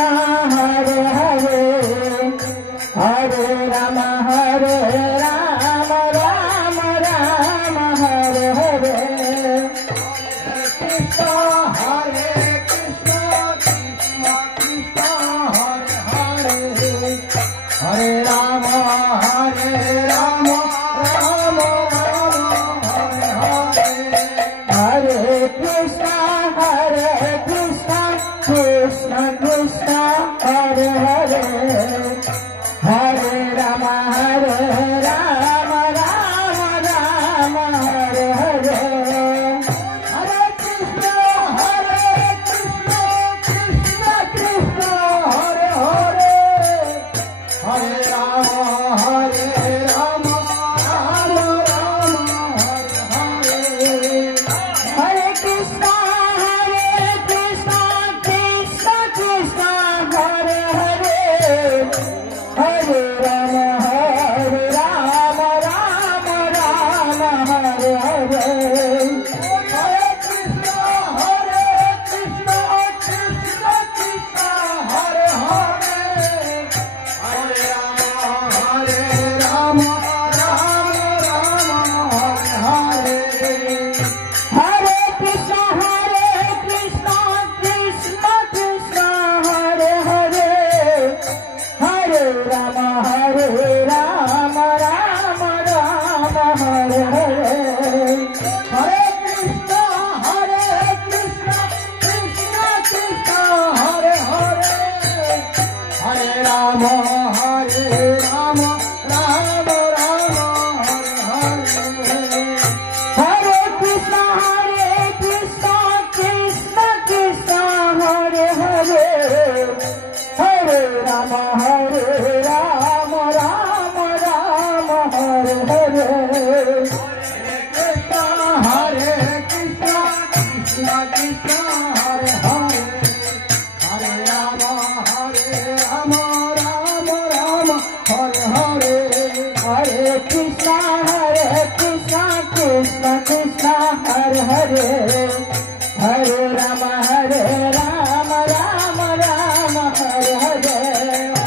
Hare Hare Hare Ram Ram Ram Hare Hare Krishna Hare Krishna Krishna Krishna Hare Hare Hare Ram Ram Ram Hare Hare Hare Krishna Krishna Krishna Hare Hare Hare Ram Ram Ram Hare Hare Hare Krishna Krishna Krishna Hare Hare Hare Ram Ram Ram Hare Hare Hare Krishna Krishna Krishna Hare Hare Hare Ram Ram Ram Hare Hare Hare Krishna Krishna Krishna Hare Hare Hare Ram Ram Ram Hare Hare Hare Krishna Krishna Krishna Hare Hare Hare Ram Ram Ram Hare Hare Hare Krishna Krishna Krishna Hare Hare Hare Ram Ram Ram Hare Hare Hare Krishna Krishna Krishna Hare Hare Hare Ram Ram Ram Hare Hare Hare Krishna Krishna Krishna Hare Hare Hare Ram Ram Ram Hare Hare Hare Krishna Krishna Krishna Hare Hare Hare Ram Ram Ram Hare Hare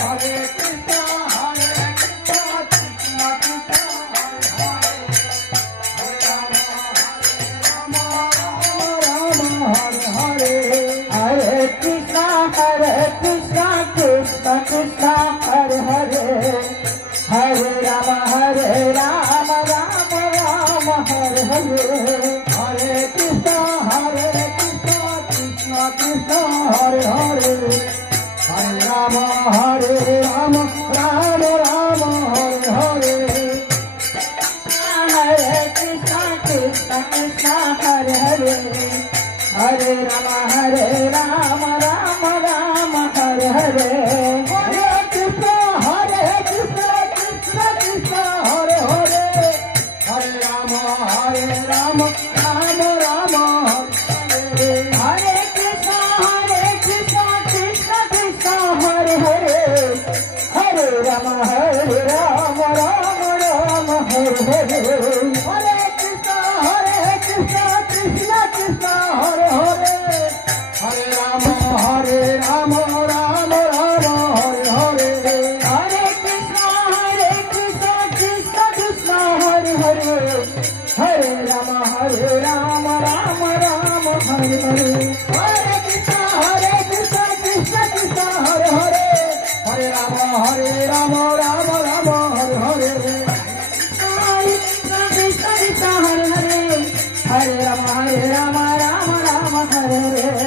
Hare Krishna Krishna Krishna Hare Hare Hare Krishna Krishna Krishna Hare Hare Hare Ram Ram Ram Hare Hare Hare Krishna Krishna Krishna Hare Hare Hare Ram Ram Ram Hare Hare Hare Krishna Krishna Krishna Hare Hare Hare Ram Ram Ram Hare Hare Hare Krishna Krishna Krishna Hare Hare Hare Ram Ram Ram Hare Hare Krishna Krishna Krishna Hare Hare Hare Ram Ram Hare Hare Hare Krishna Krishna Krishna Hare Hare Hare Ram Ram Hare Hare Hare Krishna Krishna Krishna Hare Hare Hare Ram Ram Hare Hare Hare Krishna Krishna Krishna Hare Hare Hare Ram Hare Ram Hare Hare Krishna Krishna Hare Hare Hare Ram Ram Hare Hare